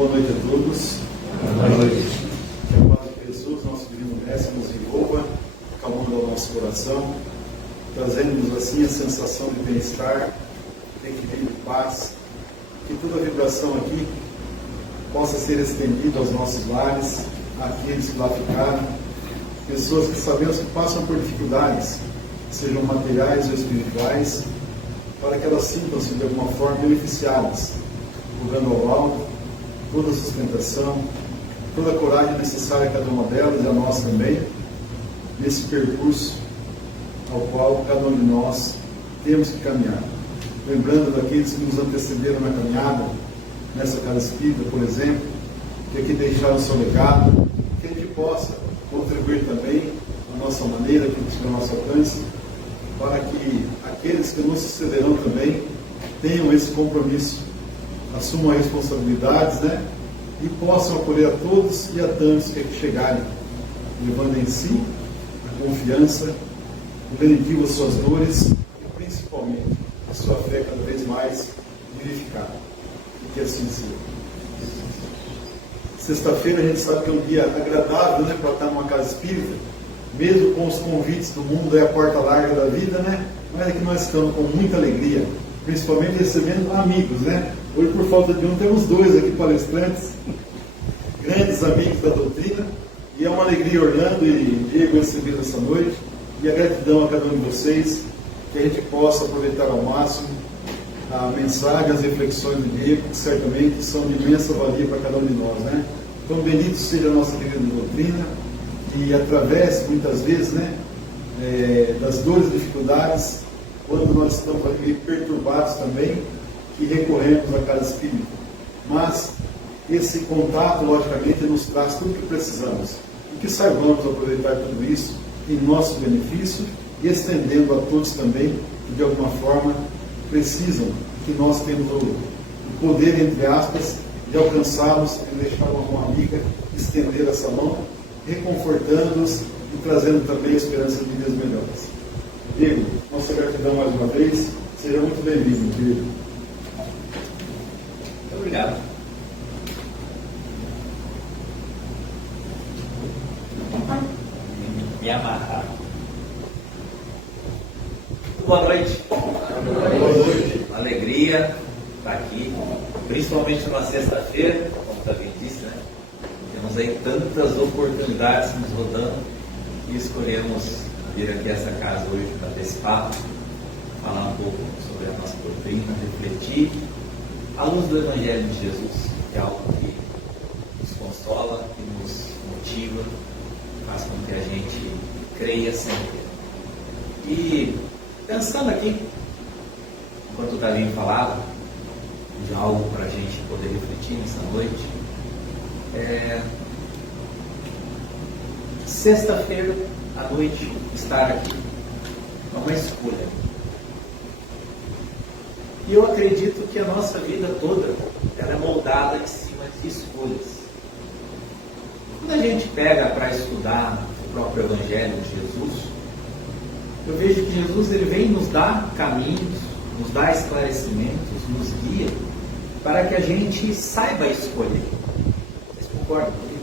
Boa noite a todos. Boa noite. Que a paz de Jesus, nosso divino mestre, nos envolva, acalmando o nosso coração, trazendo-nos assim a sensação de bem-estar, de equilíbrio e paz. Que toda a vibração aqui possa ser estendida aos nossos lares, àqueles que lá ficaram, pessoas que sabemos que passam por dificuldades, sejam materiais ou espirituais, para que elas sintam-se de alguma forma beneficiadas, jogando ao alto toda a sustentação, toda a coragem necessária a cada uma delas e a nós também, nesse percurso ao qual cada um de nós temos que caminhar. Lembrando daqueles que nos antecederam na caminhada, nessa casa espírita, por exemplo, que aqui deixaram o seu legado, que a gente possa contribuir também, da nossa maneira, que estiver ao nosso alcance, para que aqueles que nos sucederão também tenham esse compromisso, assumam as responsabilidades, e possam acolher a todos e a tantos que aqui chegarem, levando em si a confiança, o benefício às suas dores e principalmente a sua fé cada vez mais vivificada. E que assim seja. Sexta-feira a gente sabe que é um dia agradável, para estar numa casa espírita, mesmo com os convites do mundo, é a porta larga da vida, mas é que nós estamos com muita alegria, principalmente recebendo amigos, Hoje, por falta de um, temos dois aqui palestrantes, grandes amigos da doutrina, e é uma alegria, Orlando e Diego, receber essa noite, e a gratidão a cada um de vocês, que a gente possa aproveitar ao máximo a mensagem, as reflexões do Diego, que certamente são de imensa valia para cada um de nós, Então, bendito seja a nossa querida doutrina, e através, muitas vezes, das dores e dificuldades, quando nós estamos ali perturbados também, que recorremos à casa espírita. Mas esse contato, logicamente, nos traz tudo o que precisamos. E que saibamos aproveitar tudo isso em nosso benefício e estendendo a todos também que, de alguma forma, precisam, que nós temos o poder, entre aspas, de alcançá-los e deixar uma mão amiga, estender essa mão, reconfortando-os e trazendo também a esperança de dias melhores. Diego, nossa gratidão mais uma vez. Seja muito bem-vindo, querido. Muito obrigado. Me amarrar. Boa noite. Boa noite. Uma alegria estar aqui, principalmente numa sexta-feira, como também disse, Temos aí tantas oportunidades nos rodando e escolhemos vir aqui a essa casa hoje para ter esse papo, falar um pouco sobre a nossa doutrina, refletir à luz do Evangelho de Jesus, que é algo que nos consola, que nos motiva, faz com que a gente creia sempre. E pensando aqui, enquanto o Davi falava, de algo para a gente poder refletir nessa noite, sexta-feira à noite estar aqui é uma escolha. E eu acredito que a nossa vida toda ela é moldada em cima de escolhas. Quando a gente pega para estudar o próprio Evangelho de Jesus, eu vejo que Jesus ele vem nos dar caminhos, nos dar esclarecimentos, nos guia, para que a gente saiba escolher. Vocês concordam comigo?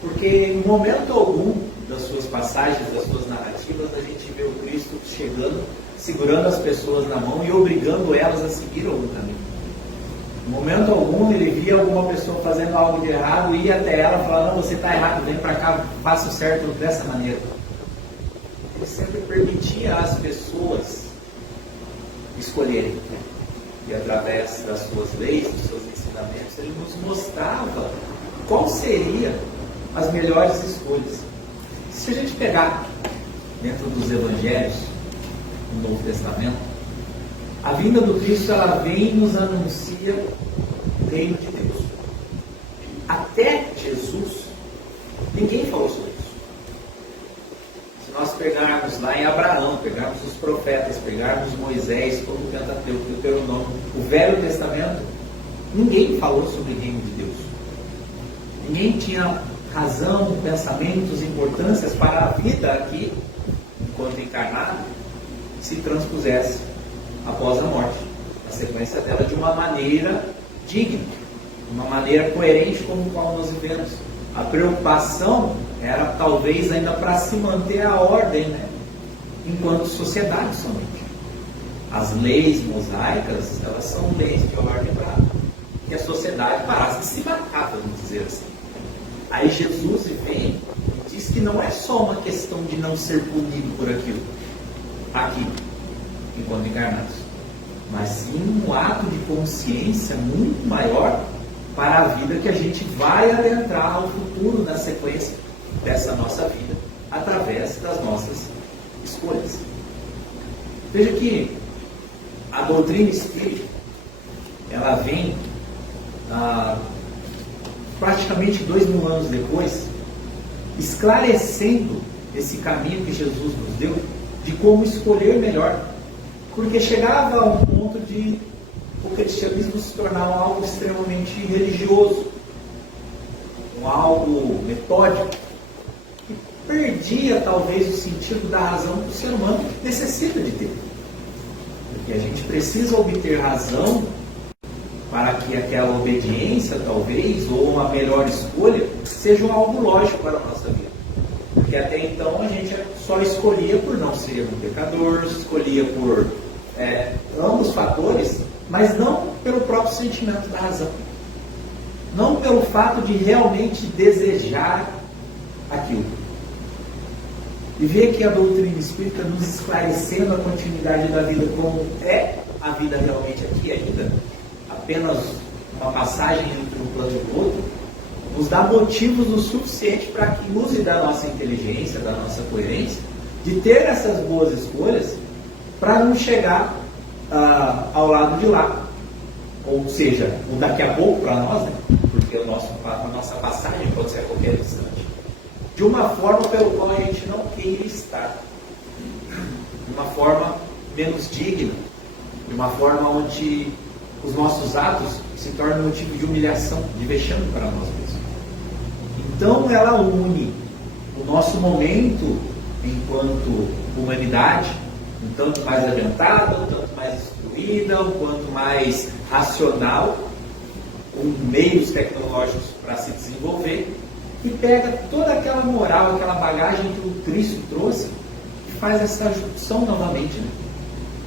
Porque em momento algum das suas passagens, das suas narrativas, a gente vê o Cristo chegando, segurando as pessoas na mão e obrigando elas a seguir algum caminho. Em momento algum ele via alguma pessoa fazendo algo de errado, ia até ela e falava: não, você está errado, vem para cá, faça o certo dessa maneira. Ele sempre permitia às pessoas escolherem. E através das suas leis, dos seus ensinamentos, ele nos mostrava qual seriam as melhores escolhas. Se a gente pegar dentro dos evangelhos, no Novo Testamento, a vinda do Cristo, ela vem e nos anuncia o reino de Deus. Até Jesus, ninguém falou sobre isso. Se nós pegarmos lá em Abraão, pegarmos os profetas, pegarmos Moisés, todo o Pentateuco, o Deuteronômio, o Velho Testamento, ninguém falou sobre o reino de Deus. Ninguém tinha razão, pensamentos, importâncias para a vida aqui, enquanto encarnado, se transpusesse após a morte, a sequência dela de uma maneira digna, uma maneira coerente com a qual nós vivemos. A preocupação era talvez ainda para se manter a ordem, né? Enquanto sociedade somente. As leis mosaicas, elas são leis de ordem para que a sociedade parasse de se matar, vamos dizer assim. Aí Jesus vem e diz que não é só uma questão de não ser punido por aquilo, aqui, enquanto encarnados, mas sim um ato de consciência muito maior para a vida que a gente vai adentrar ao futuro na sequência dessa nossa vida, através das nossas escolhas. Veja que a doutrina espírita, ela vem praticamente 2000 anos depois, esclarecendo esse caminho que Jesus nos deu, de como escolher melhor. Porque chegava a um ponto de o cristianismo se tornar algo extremamente religioso, algo metódico, que perdia talvez o sentido da razão que o ser humano necessita de ter. Porque a gente precisa obter razão para que aquela obediência, talvez, ou uma melhor escolha, seja algo lógico para a nossa vida. Porque até então a gente só escolhia por não ser um pecador, escolhia por ambos fatores, mas não pelo próprio sentimento da razão. Não pelo fato de realmente desejar aquilo. E ver que a doutrina espírita nos esclarecendo a continuidade da vida como é a vida realmente aqui ainda, apenas uma passagem entre um plano e o outro, nos dá motivos o suficiente para que use da nossa inteligência, da nossa coerência, de ter essas boas escolhas para não chegar ao lado de lá. Ou seja, o daqui a pouco para nós, né? Porque a nossa passagem pode ser a qualquer instante. De uma forma pelo qual a gente não queira estar. De uma forma menos digna. De uma forma onde os nossos atos se tornam motivo de humilhação, de vexame para nós mesmos. Então ela une o nosso momento enquanto humanidade, um tanto mais adiantada, um tanto mais instruída, um quanto mais racional, com meios tecnológicos para se desenvolver, e pega toda aquela moral, aquela bagagem que o Cristo trouxe e faz essa junção novamente, né?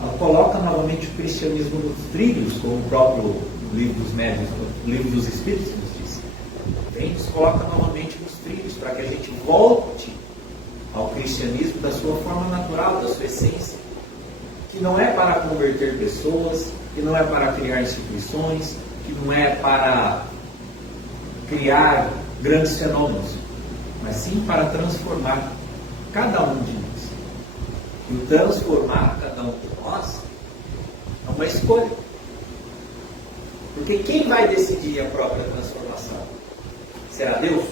Ela coloca novamente o cristianismo nos trilhos, como o próprio livro dos médiuns, o livro dos Espíritos nos diz. Vem e nos coloca novamente nos trilhos, para que a gente volte ao cristianismo da sua forma natural, da sua essência, que não é para converter pessoas, que não é para criar instituições, que não é para criar grandes fenômenos, mas sim para transformar cada um de nós. E o transformar cada um de nós é uma escolha. Porque quem vai decidir a própria transformação? Será Deus?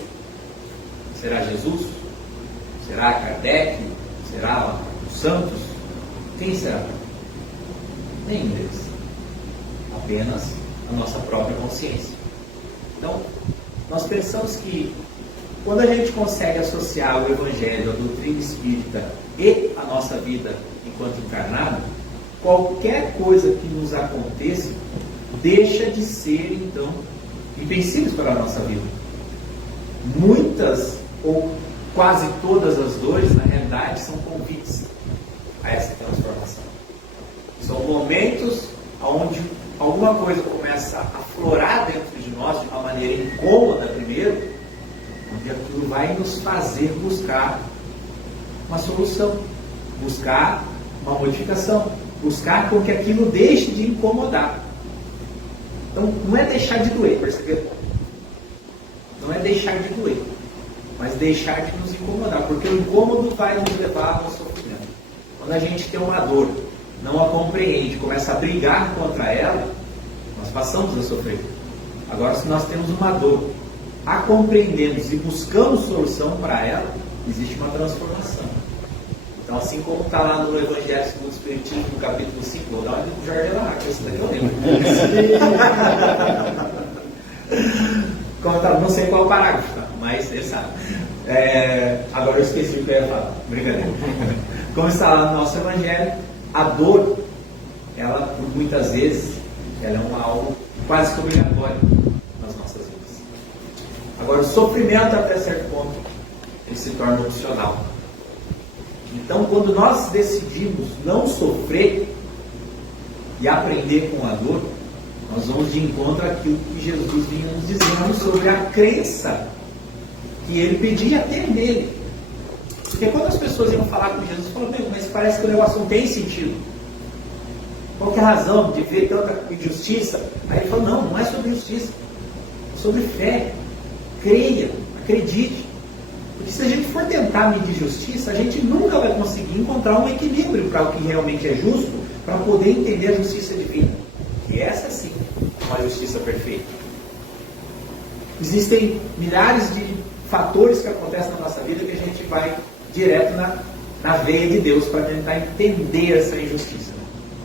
Será Jesus? Será Kardec? Será os santos? Quem será? Nenhum deles. Apenas a nossa própria consciência. Então, nós pensamos que quando a gente consegue associar o Evangelho, a doutrina espírita e a nossa vida enquanto encarnado, qualquer coisa que nos aconteça deixa de ser, então, empecilhos para a nossa vida. Muitas ou quase todas as dores, na realidade, são convites a essa transformação. São momentos onde alguma coisa começa a aflorar dentro de nós de uma maneira incômoda primeiro, onde aquilo vai nos fazer buscar uma solução, buscar uma modificação, buscar com que aquilo deixe de incomodar. Então, não é deixar de doer, percebeu? Não é deixar de doer, mas deixar de nos incomodar, porque o incômodo vai nos levar ao sofrimento. Quando a gente tem uma dor, não a compreende, começa a brigar contra ela, nós passamos a sofrer. Agora, se nós temos uma dor, a compreendemos e buscamos solução para ela, existe uma transformação. Então, assim como está lá no Evangelho segundo o Espiritismo, no capítulo 5, vou dar uma do Jorge Lamarck, esse daqui eu lembro. Não sei qual parágrafo, tá? Mas ele sabe. Agora eu esqueci o que eu ia falar. Brincadeira. Como está lá no nosso Evangelho, a dor, ela, por muitas vezes, ela é algo quase que obrigatório nas nossas o sofrimento, até certo ponto, ele se torna opcional. Então, quando nós decidimos não sofrer e aprender com a dor, nós vamos de encontro àquilo que Jesus vinha nos dizendo sobre a crença que ele pedia ter nele. Porque quando as pessoas iam falar com Jesus, falavam, mas parece que o negócio não tem sentido. Qual que é a razão de ver tanta injustiça? Aí ele falou, não é sobre justiça, é sobre fé. Creia, acredite. Porque se a gente for tentar medir justiça, a gente nunca vai conseguir encontrar um equilíbrio para o que realmente é justo, para poder entender a justiça divina. E essa sim é uma justiça perfeita. Existem milhares de fatores que acontecem na nossa vida que a gente vai direto na veia de Deus para tentar entender essa injustiça.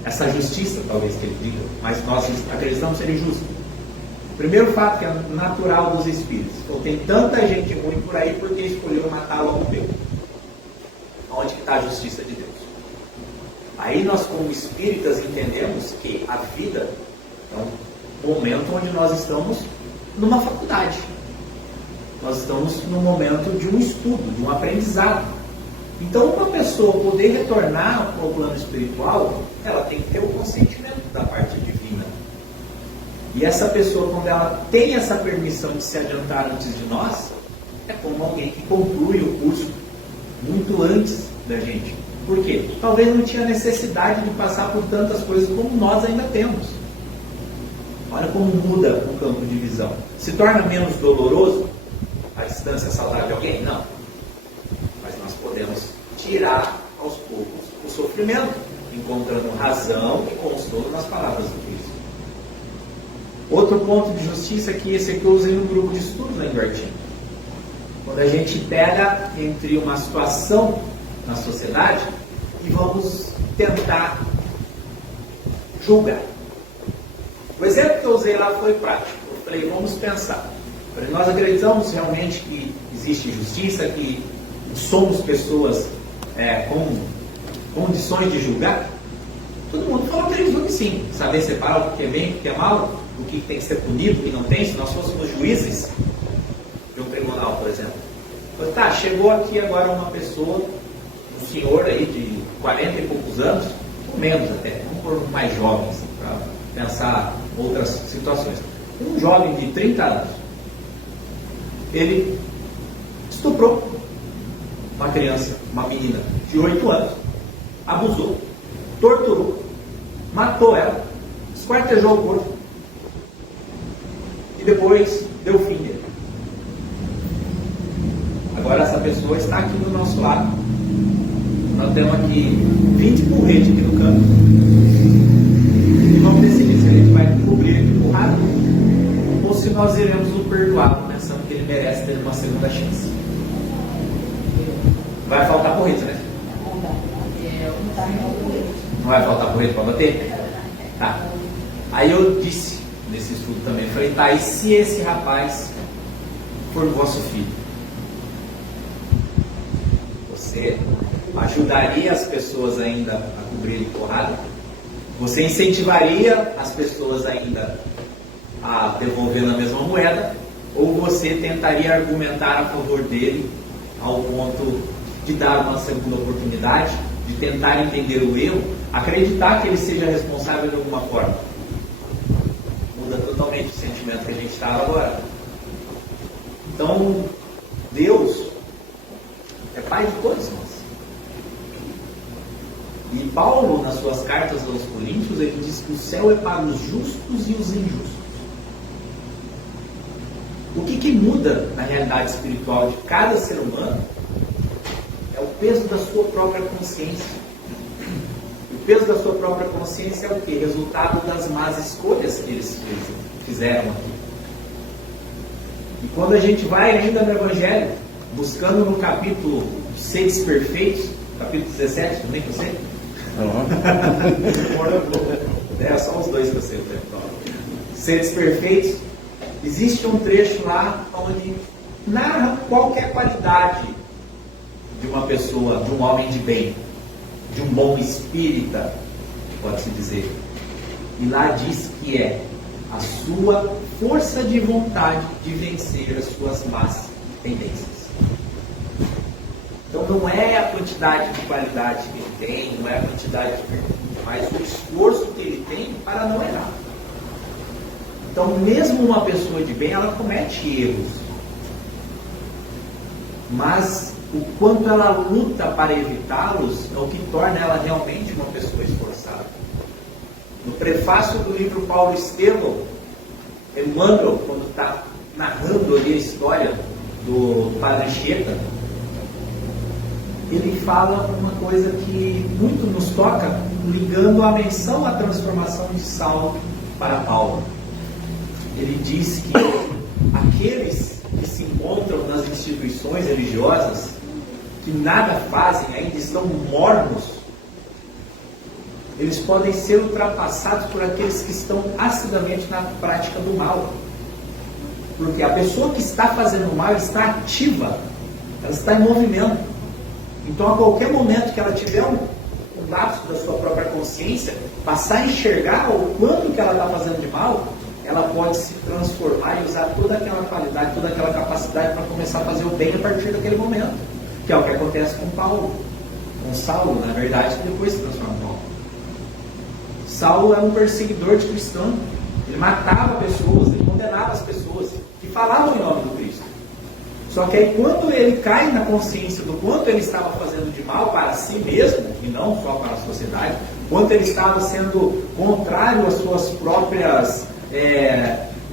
Essa justiça, talvez que ele diga, mas nós acreditamos ser injusto. O primeiro fato que é natural dos espíritos. Então, tem tanta gente ruim por aí porque escolheu matar logo Deus. Onde que está a justiça de Deus? Aí nós, como espíritas, entendemos que a vida é um momento onde nós estamos numa faculdade. Nós estamos num momento de um estudo, de um aprendizado. Então, uma pessoa poder retornar ao plano espiritual, ela tem que ter o consentimento da parte divina. E essa pessoa, quando ela tem essa permissão de se adiantar antes de nós, é como alguém que conclui o curso muito antes da gente. Por quê? Talvez não tinha necessidade de passar por tantas coisas como nós ainda temos. Olha como muda o campo de visão. Se torna menos doloroso a distância saudável de alguém? Não. Mas nós podemos tirar aos poucos o sofrimento, encontrando razão e consolo nas palavras do Cristo. Outro ponto de justiça que esse aqui eu usei no grupo de estudos lá em Guartinho. Quando a gente pega entre uma situação na sociedade e vamos tentar julgar. O exemplo que eu usei lá foi prático. Eu falei, vamos pensar. Nós acreditamos realmente que existe justiça, que somos pessoas com condições de julgar? Todo mundo falou que acredita que sim. Saber separar o que é bem, o que é mal, o que tem que ser punido, o que não tem. Se nós fôssemos juízes de um tribunal, por exemplo. Mas, tá, chegou aqui agora uma pessoa, um senhor aí de 40 e poucos anos, ou menos até, vamos pôr mais jovens, para pensar outras situações. Um jovem de 30 anos, ele estuprou uma criança, uma menina de 8 anos, abusou, torturou, matou ela, esquartejou o corpo e depois deu o fim dele. Agora essa pessoa está aqui do nosso lado. Nós temos aqui 20 porretes aqui no canto. E vamos decidir se a gente vai cobrir ele de porrada ou se nós iremos o perdoar, pensando que ele merece ter uma segunda chance. Vai faltar porrete, né? Não vai faltar porrete para bater? Tá. Aí eu disse nesse estudo também, eu falei, tá, e se esse rapaz for vosso filho? Você ajudaria as pessoas ainda a cobrir de porrada? Você incentivaria as pessoas ainda a devolver na mesma moeda? Ou você tentaria argumentar a favor dele ao ponto de dar uma segunda oportunidade, de tentar entender o erro, acreditar que ele seja responsável de alguma forma? Muda totalmente o sentimento que a gente estava agora. Então, Deus é Pai de todos nós. E Paulo, nas suas cartas aos Coríntios, ele diz que o céu é para os justos e os injustos. O que muda na realidade espiritual de cada ser humano é o peso da sua própria consciência. O peso da sua própria consciência é o quê? Resultado das más escolhas que eles fizeram aqui. E quando a gente vai ainda no Evangelho, buscando no capítulo Sedes Perfeitos, capítulo 17, também que eu sei? É só os dois que eu sei. Sedes Perfeitos, existe um trecho lá onde narra qualquer qualidade de uma pessoa, de um homem de bem, de um bom espírita, pode-se dizer. E lá diz que é a sua força de vontade de vencer as suas más tendências. Então não é a quantidade de qualidade que ele tem, não é a quantidade de virtude, mas o esforço que ele tem para não errar. Então mesmo uma pessoa de bem, ela comete erros. Mas o quanto ela luta para evitá-los é o que torna ela realmente uma pessoa esforçada. No prefácio do livro Paulo Estevão, Emmanuel, quando está narrando ali a história do Padre Anchieta, ele fala uma coisa que muito nos toca, ligando a menção à transformação de Saulo para Paulo. Ele diz que aqueles que se encontram nas instituições religiosas, que nada fazem, ainda estão mornos, eles podem ser ultrapassados por aqueles que estão assiduamente na prática do mal. Porque a pessoa que está fazendo mal está ativa, ela está em movimento. Então, a qualquer momento que ela tiver um lapso da sua própria consciência, passar a enxergar o quanto que ela está fazendo de mal, ela pode se transformar e usar toda aquela qualidade, toda aquela capacidade para começar a fazer o bem a partir daquele momento. Que é o que acontece com Paulo. Com Saulo, na verdade, que depois se transforma em Paulo. Saulo era um perseguidor de cristãos. Ele matava pessoas, ele condenava as pessoas que falavam em nome do Cristo. Só que aí quando ele cai na consciência do quanto ele estava fazendo de mal para si mesmo, e não só para a sociedade, quanto ele estava sendo contrário às suas próprias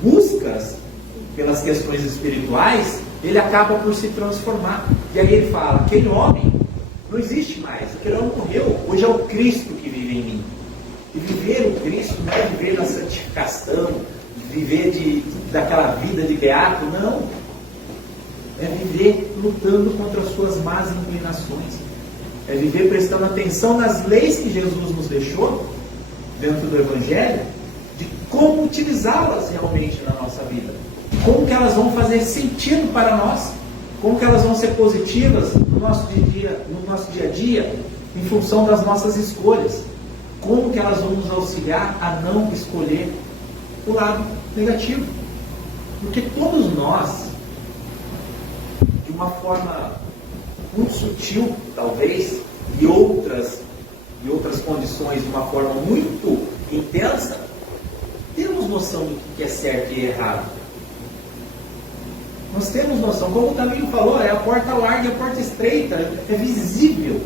buscas pelas questões espirituais, ele acaba por se transformar. E aí ele fala, aquele homem não existe mais, aquele homem morreu, hoje é o Cristo que vive em mim. E viver o Cristo não é viver na santificação, viver daquela vida de beato, não. É viver lutando contra as suas más inclinações. É viver prestando atenção nas leis que Jesus nos deixou, dentro do Evangelho, de como utilizá-las realmente na nossa vida. Como que elas vão fazer sentido para nós. Como que elas vão ser positivas no nosso dia a dia, em função das nossas escolhas. Como que elas vão nos auxiliar a não escolher o lado negativo. Porque todos nós, de uma forma muito sutil, talvez, e outras condições de uma forma muito intensa, temos noção do que é certo e errado. Nós temos noção, como o Tamino falou, é a porta larga e a porta estreita, é visível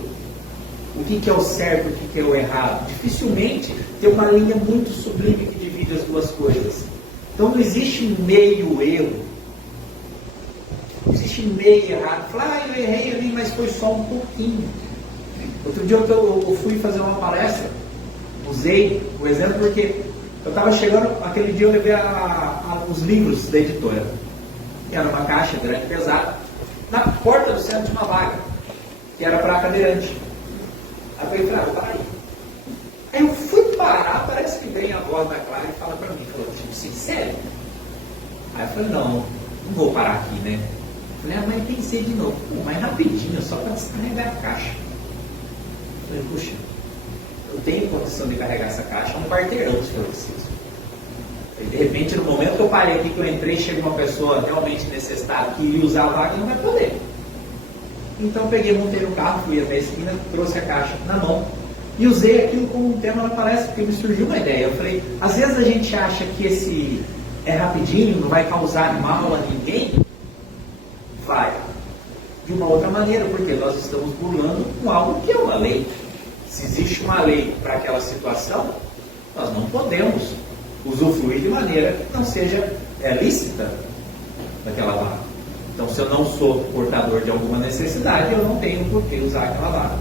o que é o certo e o que é o errado. Dificilmente tem uma linha muito sublime que divide as duas coisas. Então não existe meio erro. Não existe meio errado. Fala, eu errei ali, mas foi só um pouquinho. Outro dia eu fui fazer uma palestra, usei o exemplo porque eu estava chegando, aquele dia eu levei os livros da editora. E era uma caixa grande, pesada. Na porta do centro tinha uma vaga, que era para cadeirante. Aí eu falei, para aí. Aí eu fui parar, parece que vem a voz da Clara e fala para mim, falou, tipo assim, sério? Aí eu falei, não vou parar aqui, né? Eu falei, mas pensei de novo, mas rapidinho, só para descarregar a caixa. Eu falei, puxa, eu tenho condição de carregar essa caixa, é um quarteirão que eu preciso. E de repente, no momento que eu parei aqui, que eu entrei, chega uma pessoa realmente necessitada que iria usar a vaga e não vai poder. Então eu peguei, montei no carro, fui até a esquina, trouxe a caixa na mão e usei aquilo como um tema na palestra, porque me surgiu uma ideia. Eu falei, às vezes a gente acha que esse é rapidinho, não vai causar mal a ninguém. Vai. De uma outra maneira, porque nós estamos burlando com algo que é uma lei. Se existe uma lei para aquela situação, nós não podemos usufruir de maneira que não seja lícita daquela vaga. Então, se eu não sou portador de alguma necessidade, eu não tenho por que usar aquela vaga.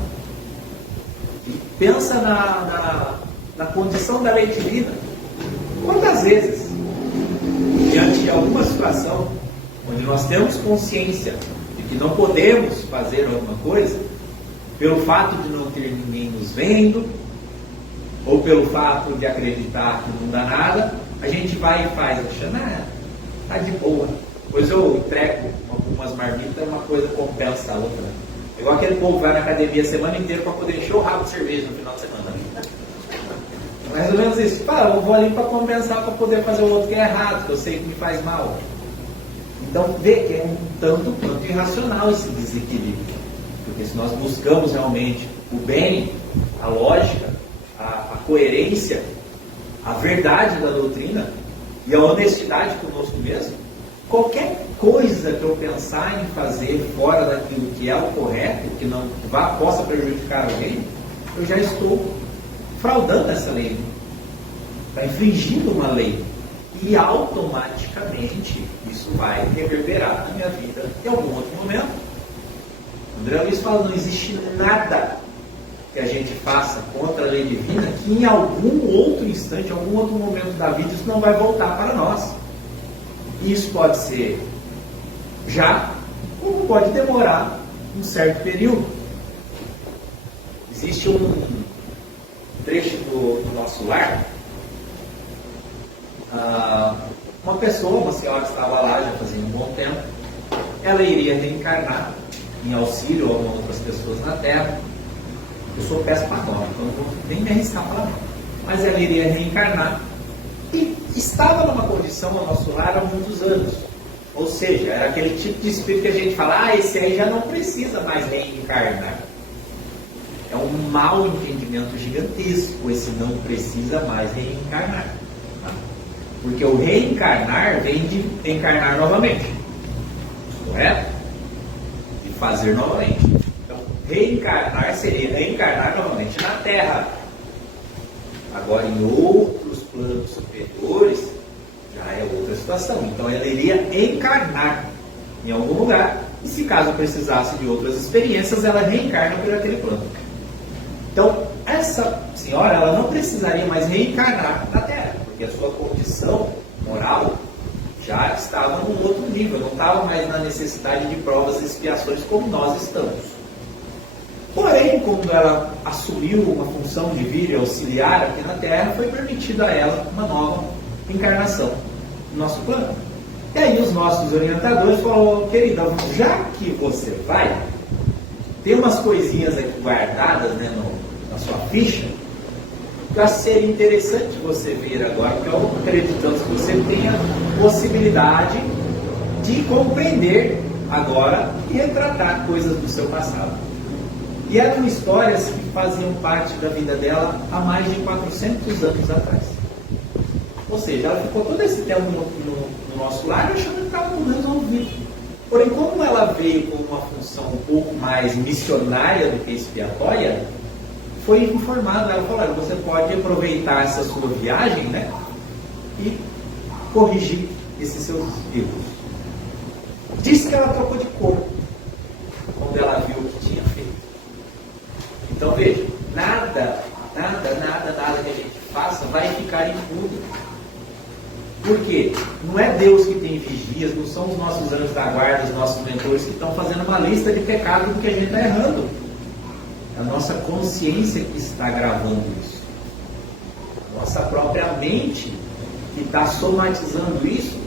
E pensa na condição da lei divina. Quantas vezes, diante de alguma situação, onde nós temos consciência de que não podemos fazer alguma coisa, pelo fato de não ter ninguém nos vendo, ou pelo fato de acreditar que não dá nada, a gente vai e faz, achando, tá de boa. Pois eu entrego algumas marmitas, uma coisa compensa a outra. Igual aquele povo que vai na academia a semana inteira para poder encher o rabo de cerveja no final de semana. Não Mais ou menos isso. Eu vou ali para compensar, para poder fazer o outro que é errado, que eu sei que me faz mal. Então, vê que é um tanto quanto irracional esse desequilíbrio. Porque se nós buscamos realmente o bem, a lógica, a coerência, a verdade da doutrina e a honestidade conosco mesmo, qualquer coisa que eu pensar em fazer fora daquilo que é o correto, que não possa prejudicar alguém, eu já estou fraudando essa lei, está infringindo uma lei, e automaticamente isso vai reverberar na minha vida em algum outro momento. André Luiz fala, não existe nada que a gente faça contra a lei divina que em algum outro instante, em algum outro momento da vida, isso não vai voltar para nós. Isso pode ser já, ou pode demorar um certo período. Existe um trecho do nosso lar, uma pessoa, uma senhora que estava lá já fazia um bom tempo, ela iria reencarnar em auxílio a outras pessoas na Terra. Eu sou péssimo para nome, então não vou nem me arriscar para lá. Mas ela iria reencarnar e estava numa condição ao nosso lar há muitos anos. Ou seja, era aquele tipo de espírito que a gente fala, esse aí já não precisa mais reencarnar. É um mau entendimento gigantesco, esse não precisa mais reencarnar. Tá? Porque o reencarnar vem de encarnar novamente. Correto? De fazer novamente. Então, reencarnar seria reencarnar novamente na Terra. Agora, em outros planos superiores, já é outra situação. Então, ela iria encarnar em algum lugar. E se caso precisasse de outras experiências, ela reencarna por aquele plano. Então, essa senhora, ela não precisaria mais reencarnar na Terra, porque a sua condição moral já estava num outro nível, não estava mais na necessidade de provas e expiações como nós estamos. Porém, quando ela assumiu uma função de vir e auxiliar aqui na Terra, foi permitida a ela uma nova encarnação no nosso plano. E aí os nossos orientadores falaram, querida, já que você vai, tem umas coisinhas aqui guardadas, né, na sua ficha, para ser interessante você vir agora, porque eu acreditamos que você tenha possibilidade de compreender agora e retratar coisas do seu passado. E eram histórias que faziam parte da vida dela há mais de 400 anos atrás. Ou seja, ela ficou todo esse tempo no nosso lar achando que estava tudo resolvido. Porém, como ela veio com uma função um pouco mais missionária do que expiatória, foi informada, ela falou, você pode aproveitar essa sua viagem, né, e corrigir esses seus erros. Disse que ela trocou de corpo quando ela viu o que tinha feito. Então veja, nada que a gente faça vai ficar impune. Por quê? Não é Deus que tem vigias, não são os nossos anjos da guarda, os nossos mentores que estão fazendo uma lista de pecados do que a gente está errando. É a nossa consciência que está gravando isso. A nossa própria mente que está somatizando isso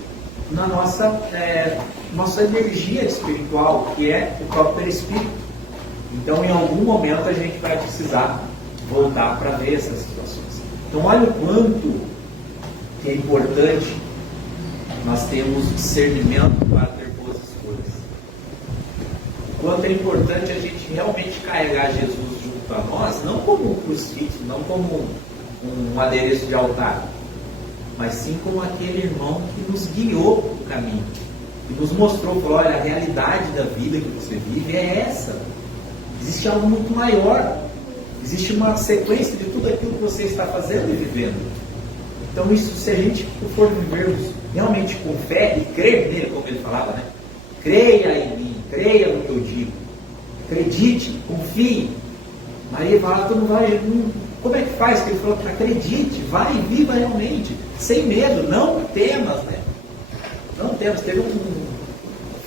na nossa energia espiritual, que é o próprio perispírito. Então, em algum momento, a gente vai precisar voltar para ver essas situações. Então, olha o quanto que é importante nós termos discernimento para ter boas escolhas. O quanto é importante a gente realmente carregar Jesus junto a nós, não como um crucifixo, não como um adereço de altar, mas sim como aquele irmão que nos guiou o caminho, que nos mostrou, falou, olha, a realidade da vida que você vive é essa. Existe algo muito maior. Existe uma sequência de tudo aquilo que você está fazendo e vivendo. Então isso, se a gente for vivermos realmente com fé e crer nele, como ele falava, né? Creia em mim, creia no que eu digo. Acredite, confie. Maria fala, tu não vai... Como é que faz? Ele falou, acredite, vai e viva realmente. Sem medo, não temas, né? Não temas. Teve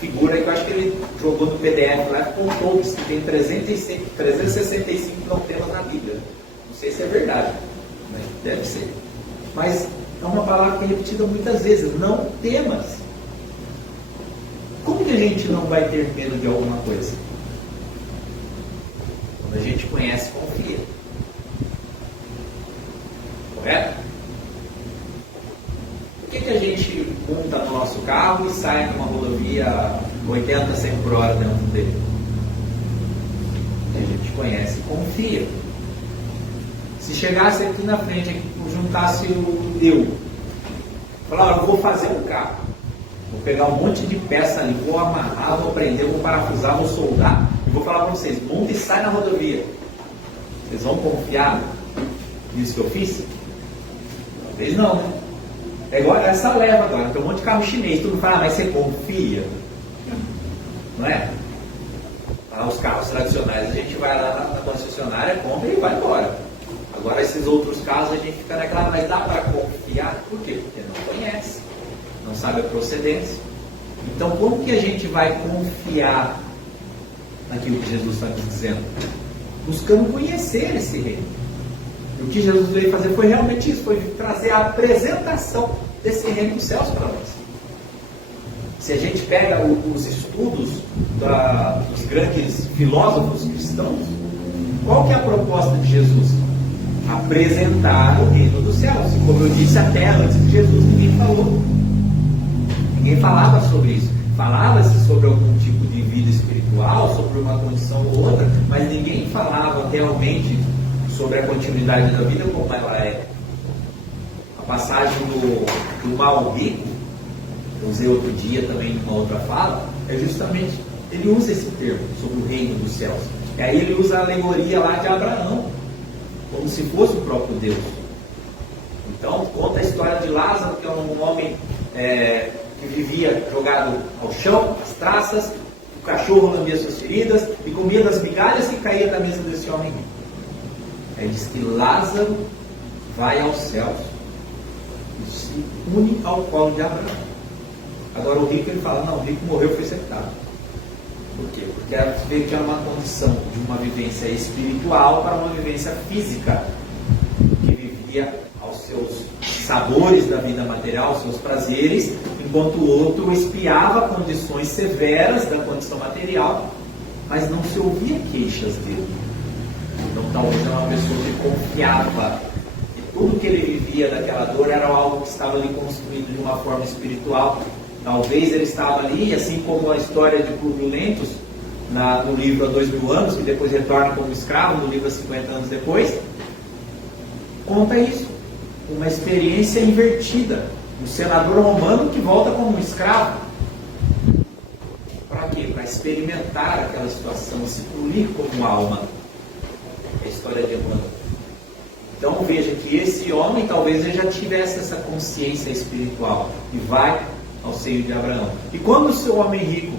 figura que eu acho que ele jogou no PDF lá e contou que tem 365 não temas na Bíblia. Não sei se é verdade, mas deve ser. Mas é uma palavra que é repetida muitas vezes, não temas. Como que a gente não vai ter medo de alguma coisa? Quando a gente conhece, confia. correto? Por que a gente monta no nosso carro e sai numa rodovia 80, 100 por hora dentro dele? A gente conhece e confia. Se chegasse aqui na frente, aqui, juntasse eu, falar, eu vou fazer um carro, vou pegar um monte de peça ali, vou amarrar, vou prender, vou parafusar, vou soldar, e vou falar para vocês, monta e sai na rodovia. Vocês vão confiar nisso que eu fiz? Talvez não, né? É igual essa leva agora, tem um monte de carro chinês, todo mundo fala, mas você confia? Não é? Os carros tradicionais, a gente vai lá na concessionária, compra e vai embora. Agora esses outros carros a gente fica naquela, mas dá para confiar? Por quê? Porque não conhece, não sabe a procedência. Então como que a gente vai confiar naquilo que Jesus está nos dizendo? Buscando conhecer esse reino. E o que Jesus veio fazer foi realmente isso, foi trazer a apresentação desse reino dos céus para nós. Se a gente pega os estudos dos grandes filósofos cristãos, qual que é a proposta de Jesus? Apresentar o reino dos céus. E como eu disse até antes de Jesus, ninguém falou. Ninguém falava sobre isso. Falava-se sobre algum tipo de vida espiritual, sobre uma condição ou outra, mas ninguém falava realmente sobre a continuidade da vida como ela é. A passagem do mal rico, eu usei outro dia também numa outra fala, é justamente, ele usa esse termo sobre o reino dos céus. E aí ele usa a alegoria lá de Abraão, como se fosse o próprio Deus. Então conta a história de Lázaro, que é um homem que vivia jogado ao chão, as traças, o cachorro lambia suas feridas e comia das migalhas que caía da mesa desse homem rico. Aí diz que Lázaro vai aos céus e se une ao colo de Abraão. Agora o rico, ele fala, não, o rico morreu, foi sepultado. Por quê? Porque veio que era uma condição de uma vivência espiritual para uma vivência física, que vivia aos seus sabores da vida material, aos seus prazeres, enquanto o outro espiava condições severas da condição material, mas não se ouvia queixas dele. Então talvez era uma pessoa que confiava que tudo que ele vivia daquela dor era algo que estava ali construído de uma forma espiritual. Talvez ele estava ali, assim como a história de Públio Lentus, no livro Há 2000 anos, que depois retorna como escravo, no livro Há 50 anos depois, conta isso. Uma experiência invertida. Um senador romano que volta como um escravo. Para quê? Para experimentar aquela situação, se polir como alma. É a história de Emmanuel. Então veja que esse homem talvez ele já tivesse essa consciência espiritual e vai ao seio de Abraão. E quando o seu homem rico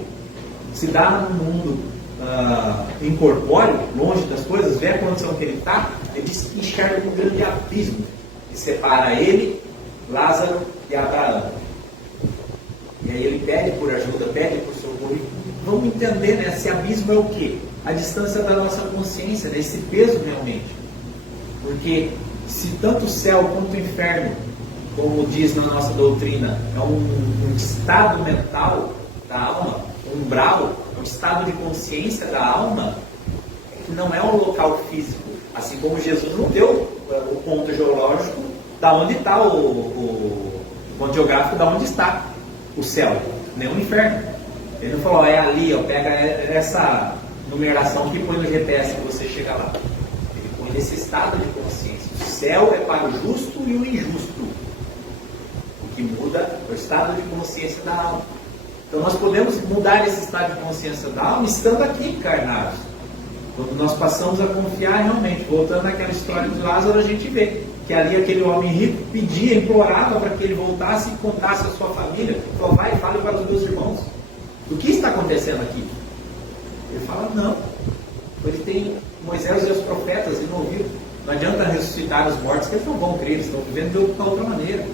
se dá num mundo incorpóreo, longe das coisas, vê a condição que ele está, ele diz que enxerga um grande abismo que separa ele, Lázaro e Abraão. E aí ele pede por ajuda, pede por socorro. Vamos entender, né? Esse abismo é o quê? A distância da nossa consciência, né? Esse peso realmente. Porque se tanto o céu quanto o inferno, como diz na nossa doutrina, é um estado mental da alma, um umbral, um estado de consciência da alma, que não é um local físico. Assim como Jesus não deu o ponto geológico da onde está o ponto geográfico da onde está o céu, nem o inferno. Ele não falou, é ali, ó, pega essa numeração que põe no GPS que você chega lá. Ele põe nesse estado de consciência. O céu é para o justo e o injusto. Que muda o estado de consciência da alma. Então nós podemos mudar esse estado de consciência da alma estando aqui encarnados. Quando nós passamos a confiar realmente, voltando naquela história de Lázaro, a gente vê que ali aquele homem rico pedia, implorava para que ele voltasse e contasse a sua família. Falou, vai e fale para os meus irmãos. O que está acontecendo aqui? Ele fala, não. Ele tem Moisés e os profetas e não ouviu. Não adianta ressuscitar os mortos, que eles não vão crer, eles estão vivendo de outra maneira.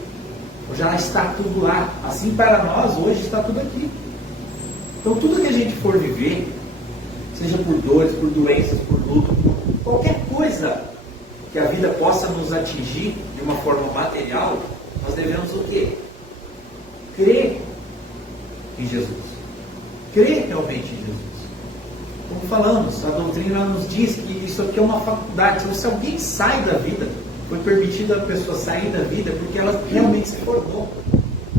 Já está tudo lá. Assim para nós, hoje está tudo aqui. Então tudo que a gente for viver, seja por dores, por doenças, por luto, por qualquer coisa que a vida possa nos atingir de uma forma material, nós devemos o quê? Crer em Jesus. Crer realmente em Jesus. Como falamos, a doutrina nos diz que isso aqui é uma faculdade. Então, se alguém sai da vida, foi permitido a pessoa sair da vida porque ela realmente se formou.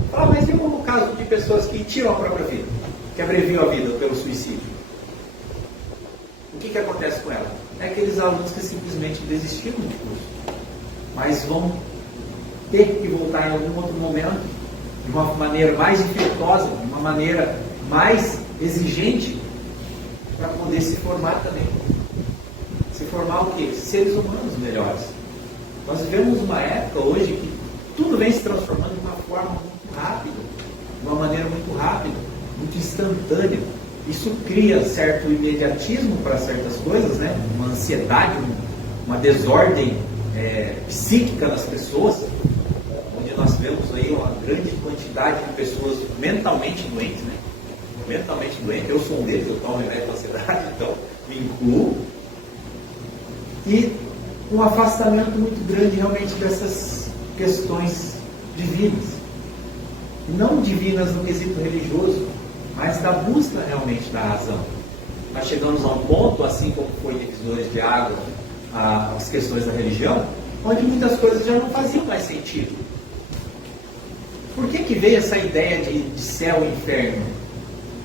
Fala, mas e como o caso de pessoas que tiram a própria vida, que abreviam a vida pelo suicídio? O que acontece com ela? É aqueles alunos que simplesmente desistiram do curso, mas vão ter que voltar em algum outro momento, de uma maneira mais dificultosa, de uma maneira mais exigente, para poder se formar também. Se formar o quê? Seres humanos melhores. Nós vivemos uma época hoje que tudo vem se transformando de uma forma muito rápida, de uma maneira muito rápida, muito instantânea. Isso cria certo imediatismo para certas coisas, né? Uma ansiedade, uma desordem psíquica nas pessoas, onde nós vemos aí uma grande quantidade de pessoas mentalmente doentes, né? Mentalmente doentes, eu sou um deles, eu tomo remédio para ansiedade, então me incluo. E um afastamento muito grande realmente dessas questões divinas. Não divinas no quesito religioso, mas da busca realmente da razão. Nós chegamos a um ponto, assim como foi divisores de água, as questões da religião, onde muitas coisas já não faziam mais sentido. Por que veio essa ideia de céu e inferno?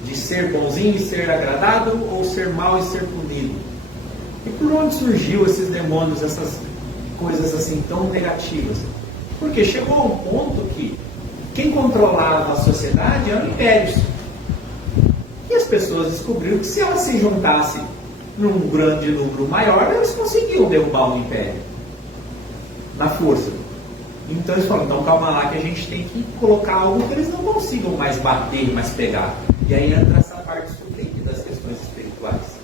De ser bonzinho e ser agradado, ou ser mau e ser punido? E por onde surgiu esses demônios, essas coisas assim tão negativas? Porque chegou a um ponto que quem controlava a sociedade eram impérios. E as pessoas descobriram que se elas se juntassem num grande número maior, elas conseguiam derrubar um império na força. Então eles falam, então calma lá que a gente tem que colocar algo que eles não consigam mais bater, mais pegar. E aí entra essa parte sublime das questões espirituais.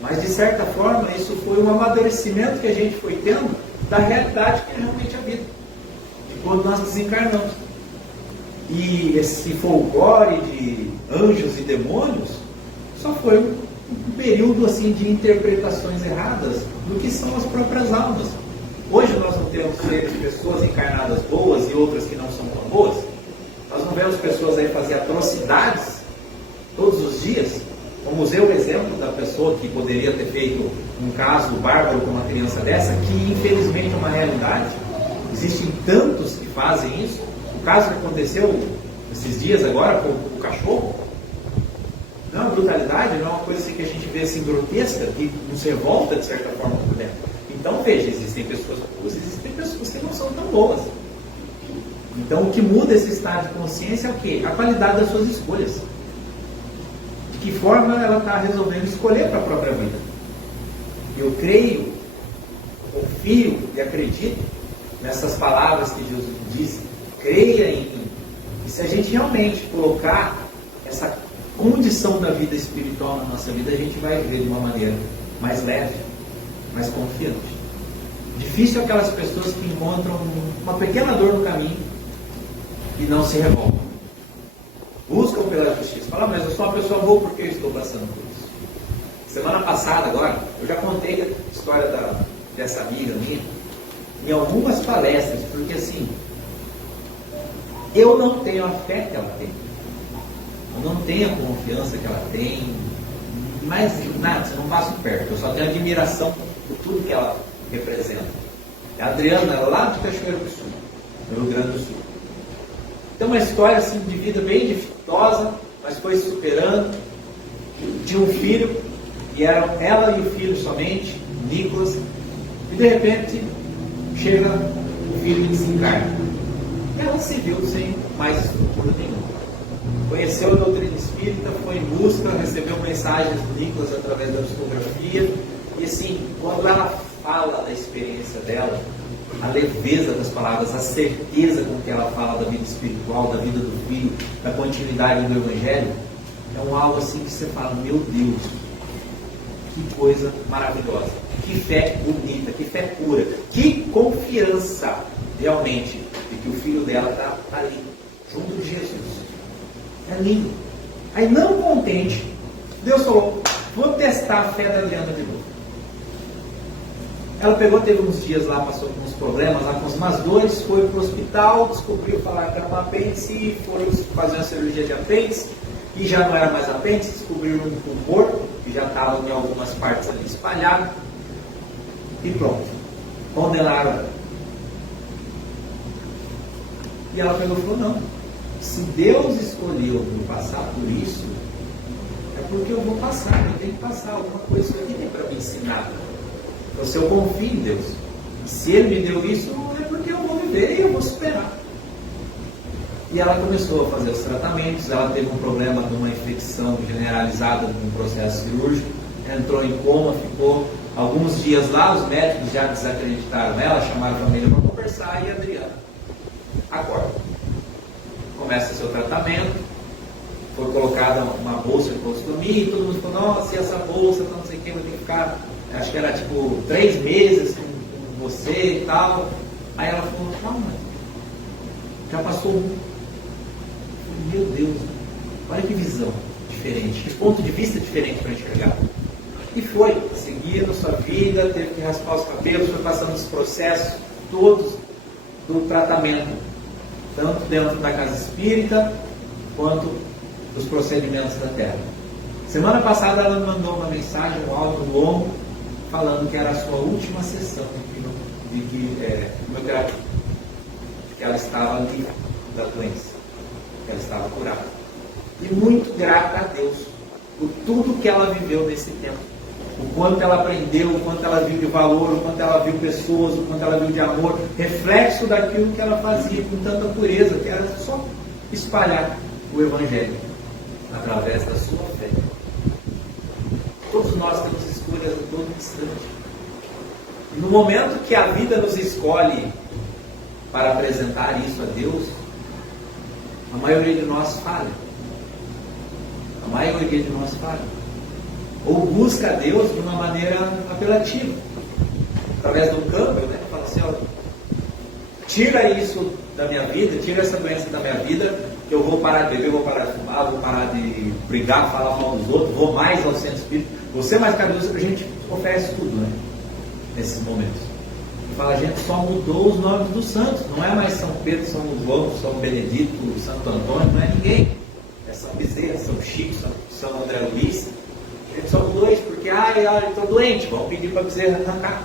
Mas de certa forma isso foi um amadurecimento que a gente foi tendo da realidade que é realmente a vida. De quando nós desencarnamos. E esse folclore de anjos e demônios só foi um período assim de interpretações erradas do que são as próprias almas. Hoje nós não temos pessoas encarnadas boas e outras que não são tão boas. Nós não vemos pessoas aí fazer atrocidades todos os dias. Vamos ver o exemplo da pessoa que poderia ter feito um caso bárbaro com uma criança dessa, que infelizmente é uma realidade. Existem tantos que fazem isso. O caso que aconteceu esses dias agora com o cachorro, não é uma brutalidade, não é uma coisa assim que a gente vê assim grotesca, que nos revolta de certa forma por dentro. Então veja, existem pessoas boas, existem pessoas que não são tão boas. Então o que muda esse estado de consciência é o quê? A qualidade das suas escolhas. De que forma ela está resolvendo escolher para a própria vida. Eu creio, confio e acredito nessas palavras que Jesus disse, creia em mim. E se a gente realmente colocar essa condição da vida espiritual na nossa vida, a gente vai viver de uma maneira mais leve, mais confiante. Difícil aquelas pessoas que encontram uma pequena dor no caminho e não se revoltam. Buscam pela justiça. Falam, mas eu sou uma pessoa boa porque eu estou passando por isso. Semana passada agora, eu já contei a história dessa amiga minha em algumas palestras, porque assim, eu não tenho a fé que ela tem. Eu não tenho a confiança que ela tem. Mas nada, você não passo perto. Eu só tenho admiração por tudo que ela representa. A Adriana, ela é lá de Cachoeiro do Sul, no Rio Grande do Sul. Tem uma história assim, de vida bem dificultosa, mas foi superando. Tinha um filho, e eram ela e o filho somente, Nicolas, e de repente chega o filho e desencarna. E ela se viu sem mais estrutura nenhuma. Conheceu a doutrina espírita, foi em busca, recebeu mensagens do Nicolas através da psicografia, e assim, quando ela fala da experiência dela, a leveza das palavras, a certeza com que ela fala da vida espiritual, da vida do filho, da continuidade do Evangelho, é algo assim que você fala, meu Deus, que coisa maravilhosa, que fé bonita, que fé pura, que confiança realmente de que o filho dela está ali, junto de Jesus. É lindo. Aí, não contente, Deus falou, vou testar a fé da Adriana de novo. Ela pegou, teve uns dias lá, passou com uns problemas, lá com umas dores, foi para o hospital, descobriu falar que era um apêndice, foram fazer uma cirurgia de apêndice, e já não era mais apêndice, descobriram um tumor, que já estava em algumas partes ali espalhado, e pronto. Condenaram ela. E ela pegou e falou, não, se Deus escolheu eu passar por isso, é porque eu vou passar, eu tenho que passar alguma coisa, isso aqui tem para me ensinar. Então, se eu confio em Deus, se Ele me deu isso, é porque eu vou viver e eu vou superar. E ela começou a fazer os tratamentos, ela teve um problema de uma infecção generalizada num processo cirúrgico, entrou em coma, ficou alguns dias lá, os médicos já desacreditaram ela, chamaram a família para conversar e a Adriana acorda. Começa seu tratamento, foi colocada uma bolsa de colostomia e todo mundo falou, nossa, e essa bolsa, não sei o que, vai ter que ficar, acho que era tipo 3 meses com você e tal. Aí ela falou, calma, já passou um. Meu Deus, olha que visão diferente, que ponto de vista diferente para enxergar. E foi, seguindo sua vida, teve que raspar os cabelos, foi passando os processos todos do tratamento, tanto dentro da casa espírita, quanto dos procedimentos da Terra. Semana passada ela me mandou uma mensagem, um áudio longo, falando que era a sua última sessão de quimioterapia, que ela estava livre da doença, que ela estava curada. E muito grata a Deus por tudo que ela viveu nesse tempo. O quanto ela aprendeu, o quanto ela viu de valor, o quanto ela viu pessoas, o quanto ela viu de amor, reflexo daquilo que ela fazia com tanta pureza, que era só espalhar o Evangelho através da sua fé. Todos nós temos escolhas a todo instante. E no momento que a vida nos escolhe para apresentar isso a Deus, a maioria de nós falha. A maioria de nós falha. Ou busca a Deus de uma maneira apelativa. Através do câmbio, né? Fala assim, ó, tira isso da minha vida, tira essa doença da minha vida, que eu vou parar de beber, vou parar de fumar, vou parar de brigar, falar mal dos outros, vou mais ao centro espírita. Você mais carinhoso, a gente oferece tudo, né? Nesses momentos. Fala, a gente só mudou os nomes dos santos. Não é mais São Pedro, São João, São Benedito, Santo Antônio, não é ninguém. É São Bezerra, São Chico, São André Luiz. A gente só mudou isso porque, eu estou doente, vamos pedir para Bezerra arrancar.